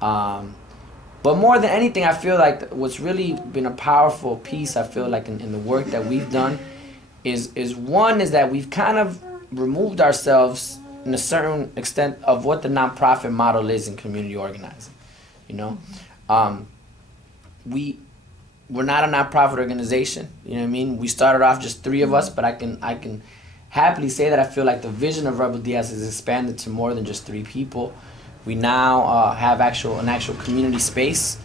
But more than anything, I feel like what's really been a powerful piece, I feel like in the work that we've done, is that we've kind of removed ourselves in a certain extent of what the nonprofit model is in community organizing. You know, we're not a nonprofit organization. You know what I mean? We started off just 3 of us, but I can happily say that I feel like the vision of Rebel Diaz has expanded to more than just 3 people. We now have an actual community space,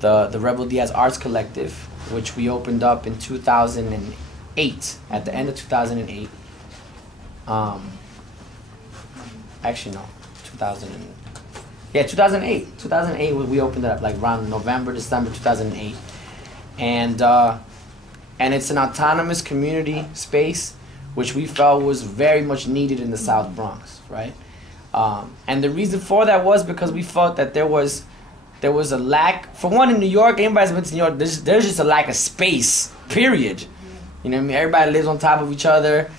the Rebel Diaz Arts Collective, which we opened up in 2008, at the end of 2008. Actually, no, 2008. 2008 we opened it up, like around November, December 2008. And it's an autonomous community space, which we felt was very much needed in the South Bronx, right? And the reason for that was because we felt that there was a lack, for one, in New York, anybody's been to New York, there's just a lack of space, period. You know what I mean? Everybody lives on top of each other.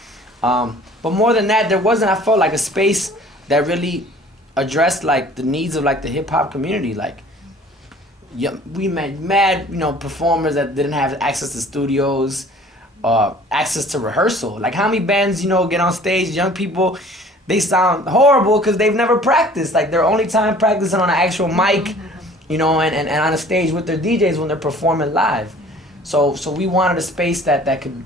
But more than that, I felt like a space that really addressed like the needs of like the hip hop community. Like, we met mad, performers that didn't have access to studios, access to rehearsal. Like, how many bands, get on stage, young people, they sound horrible because they've never practiced. Like, their only time practicing on an actual mic, and on a stage with their DJs when they're performing live. So we wanted a space that could,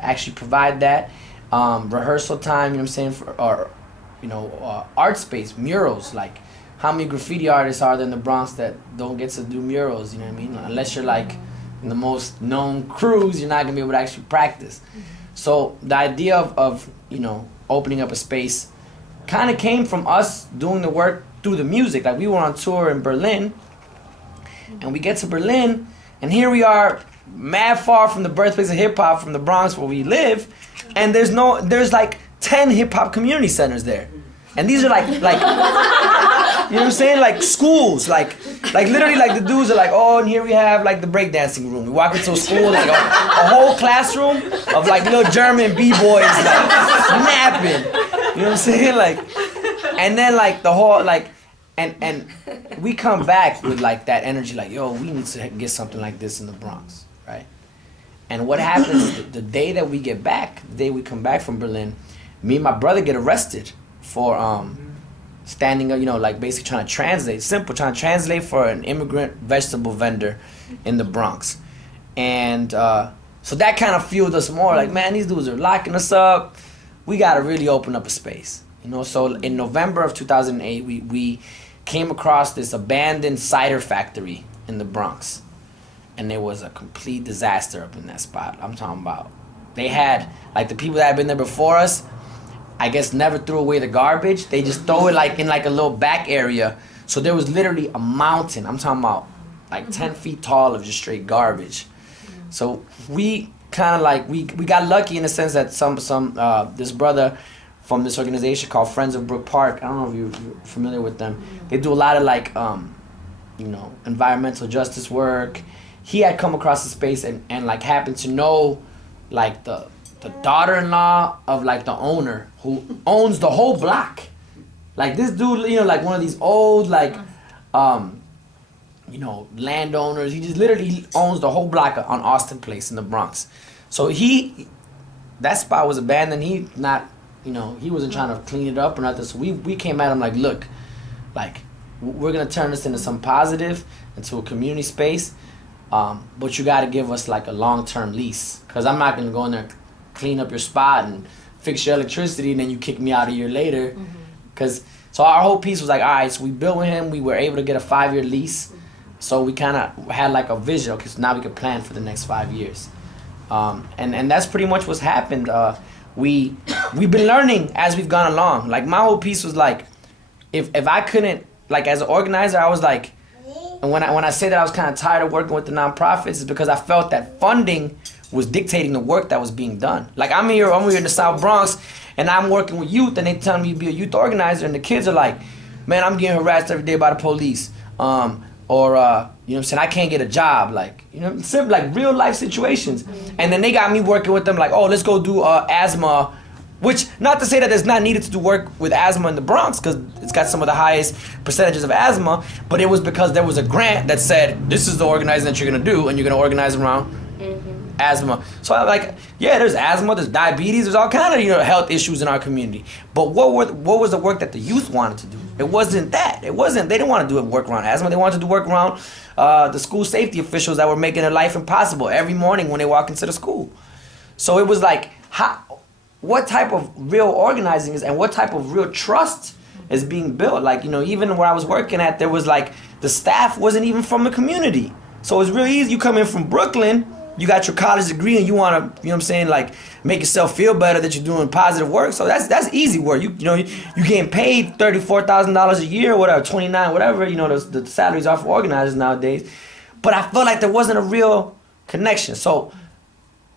actually provide that rehearsal time, art space, murals. Like, how many graffiti artists are there in the Bronx that don't get to do murals, you know what I mean? Unless you're like in the most known crews, you're not gonna be able to actually practice. So the idea of opening up a space kind of came from us doing the work through the music. Like, we were on tour in Berlin, and we get to Berlin, and here we are, mad far from the birthplace of hip hop, from the Bronx where we live, and there's like 10 hip hop community centers there, and these are like you know what I'm saying, like schools, like literally, like the dudes are like, oh, and here we have like the breakdancing room. We walk into a school, like a whole classroom of like little German b-boys like snapping, you know what I'm saying, like, and then like the whole like, and we come back with like that energy, like, yo, we need to get something like this in the Bronx, right? And what happens is the day that we get back, the day we come back from Berlin, me and my brother get arrested for standing up, like basically trying to translate for an immigrant vegetable vendor in the Bronx. And so that kind of fueled us more, like, man, these dudes are locking us up. We gotta really open up a space, So in November of 2008, we came across this abandoned cider factory in the Bronx. And there was a complete disaster up in that spot. I'm talking about, they had, like, the people that had been there before us, I guess, never threw away the garbage. They just throw it like in like a little back area. So there was literally a mountain, I'm talking about like 10 feet tall, of just straight garbage. So we kind of like, we got lucky in the sense that this brother from this organization called Friends of Brook Park, I don't know if you're familiar with them. They do a lot of like, environmental justice work. He had come across the space and like happened to know like the daughter-in-law of like the owner who owns the whole block. Like, this dude, like one of these old like landowners. He just literally owns the whole block on Austin Place in the Bronx. So that spot was abandoned. He wasn't trying to clean it up or nothing. So we came at him like, look, like, we're gonna turn this into some positive, into a community space, but you gotta give us like a long-term lease, because I'm not gonna go in there, clean up your spot and fix your electricity, and then you kick me out a year later. So our whole piece was like, all right, so we built with him, we were able to get a 5-year lease. So we kind of had like a vision, okay, so now we could plan for the next 5 years. And that's pretty much what's happened. We've been learning as we've gone along. Like, my whole piece was like, if I couldn't, like, as an organizer, I was like, and when I say that I was kind of tired of working with the nonprofits, is because I felt that funding was dictating the work that was being done. Like, I'm here in the South Bronx, and I'm working with youth, and they telling me to be a youth organizer, and the kids are like, man, I'm getting harassed every day by the police, or you know what I'm saying, I can't get a job, like, simple, like real life situations. And then they got me working with them like, oh, let's go do asthma Which, not to say that it's not needed to do work with asthma in the Bronx, because it's got some of the highest percentages of asthma, but it was because there was a grant that said, this is the organizing that you're going to do, and you're going to organize around asthma. So I'm like, yeah, there's asthma, there's diabetes, there's all kind of, you know, health issues in our community. But what was the work that the youth wanted to do? It wasn't that. They didn't want to do work around asthma. They wanted to do work around the school safety officials that were making their life impossible every morning when they walk into the school. So it was like, what type of real organizing is, and what type of real trust is being built? Like, you know, even where I was working at, there was like, the staff wasn't even from the community. So it's really easy. You come in from Brooklyn, you got your college degree, and you want to, you know what I'm saying, like, make yourself feel better that you're doing positive work. So that's easy work. You know, you getting paid $34,000 a year, or whatever, 29, whatever, you know, the salaries are for organizers nowadays. But I felt like there wasn't a real connection. So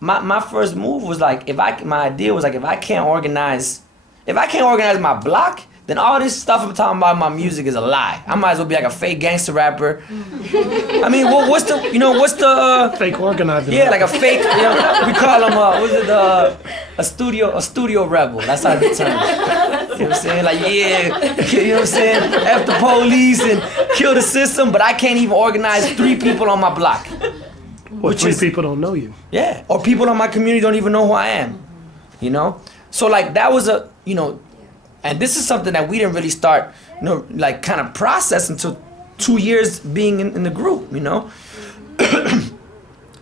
my first move was like, my idea was like, if I can't organize my block, then all this stuff I'm talking about in my music is a lie. I might as well be like a fake gangster rapper. I mean, what's the fake organizer? Yeah, like a fake. You know, we call them a studio rebel. That's how they term it. You know what I'm saying? Like, yeah, you know what I'm saying? F the police and kill the system, but I can't even organize 3 people on my block. Or 3 people don't know you. Yeah, or people in my community don't even know who I am. You know, so like that was a, you know. And this is something that we didn't really start, you know, like kind of process until 2 years being in the group, you know?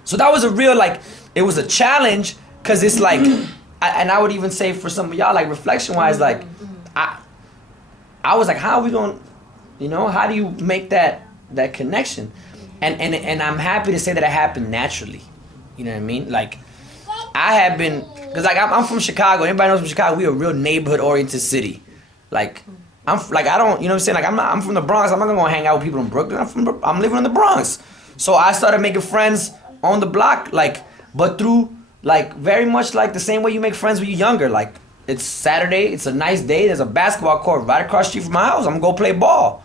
So that was a real, like, it was a challenge, because it's like, and I would even say for some of y'all, like, reflection-wise, like, I was like, how are we going, you know, how do you make that connection? And I'm happy to say that it happened naturally, you know what I mean? Like, I have been, because like I'm from Chicago. Anybody knows from Chicago, we're a real neighborhood-oriented city. Like, I don't, you know what I'm saying? Like, I'm from the Bronx. I'm not gonna hang out with people in Brooklyn. I'm living in the Bronx. So I started making friends on the block, like, but through, like, very much like the same way you make friends when you're younger. Like, it's Saturday, it's a nice day, there's a basketball court right across the street from my house. I'm gonna go play ball.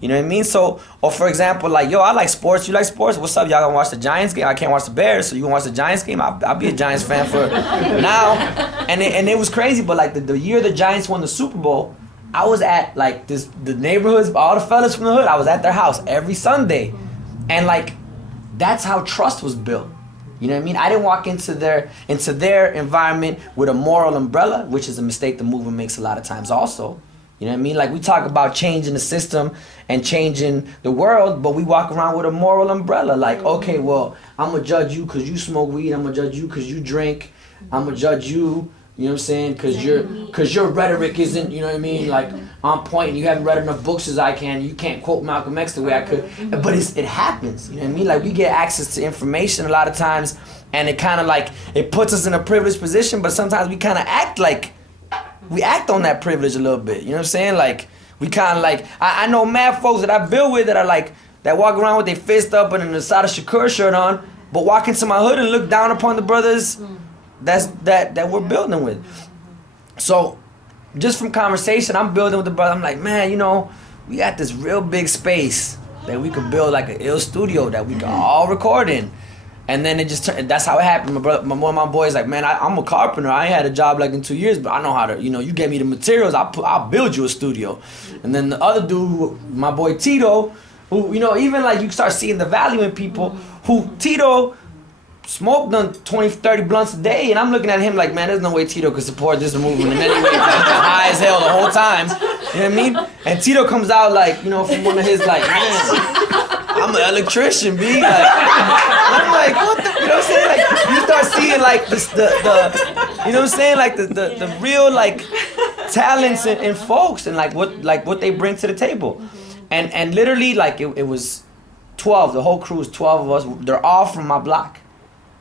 You know what I mean? So, or for example, like, yo, I like sports. You like sports? What's up? Y'all gonna watch the Giants game? I can't watch the Bears, so you gonna watch the Giants game? I'll be a Giants fan for now. And it was crazy, but like the year the Giants won the Super Bowl, I was at like the neighborhoods, all the fellas from the hood, I was at their house every Sunday. And like, that's how trust was built. You know what I mean? I didn't walk into their environment with a moral umbrella, which is a mistake the movement makes a lot of times also. You know what I mean? Like, we talk about changing the system and changing the world, but we walk around with a moral umbrella. Like, okay, well, I'm going to judge you because you smoke weed. I'm going to judge you because you drink. I'm going to judge you, you know what I'm saying, because your rhetoric isn't, you know what I mean, like, on point, and you haven't read enough books as I can. You can't quote Malcolm X the way I could. But it happens, you know what I mean? Like, we get access to information a lot of times, and it kind of like, it puts us in a privileged position, but sometimes we kind of act like, we act on that privilege a little bit, you know what I'm saying? Like, we kind of like, I know mad folks that I build with that are like, that walk around with their fist up and an Asada Shakur shirt on, but walk into my hood and look down upon the brothers that we're building with. So, just from conversation, I'm building with the brother. I'm like, man, you know, we got this real big space that we could build like an ill studio that we can all record in. And then it just turned, that's how it happened. One of my boys like, man, I'm a carpenter. I ain't had a job like in 2 years, but I know how to, you know, you gave me the materials, I'll build you a studio. And then the other dude, my boy Tito, who, you know, even like you start seeing the value in people, who Tito smoked on 20, 30 blunts a day, and I'm looking at him like, man, there's no way Tito could support this movement in any way. High as hell the whole time, you know what I mean? And Tito comes out like, you know, from one of his like, man, I'm an electrician, B. Like, I'm like, what the, you know what I'm saying? Like, you start seeing like the you know what I'm saying? Like the real like talents in folks and like what they bring to the table. And literally like it was 12, the whole crew was 12 of us. They're all from my block,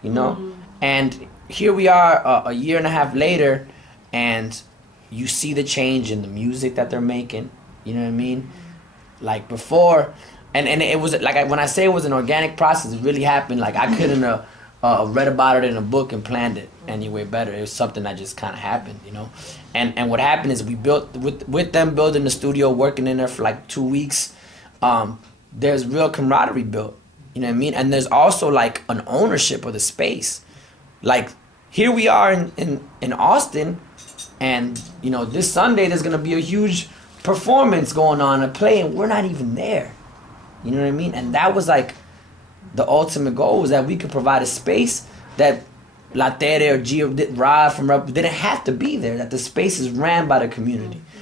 you know? Mm-hmm. And here we are a year and a half later, and you see the change in the music that they're making, you know what I mean? Like before, and it was like, when I say it was an organic process, it really happened. Like, I couldn't read about it in a book and planned it any way better. It was something that just kind of happened, you know? And what happened is we built, with them building the studio, working in there for like 2 weeks, there's real camaraderie built, you know what I mean? And there's also like an ownership of the space. Like, here we are in Austin, And you know, this Sunday there's gonna be a huge performance going on, a play, and we're not even there. You know what I mean? And that was like the ultimate goal, was that we could provide a space that Latere or Rod from Rebel didn't have to be there, that the space is ran by the community.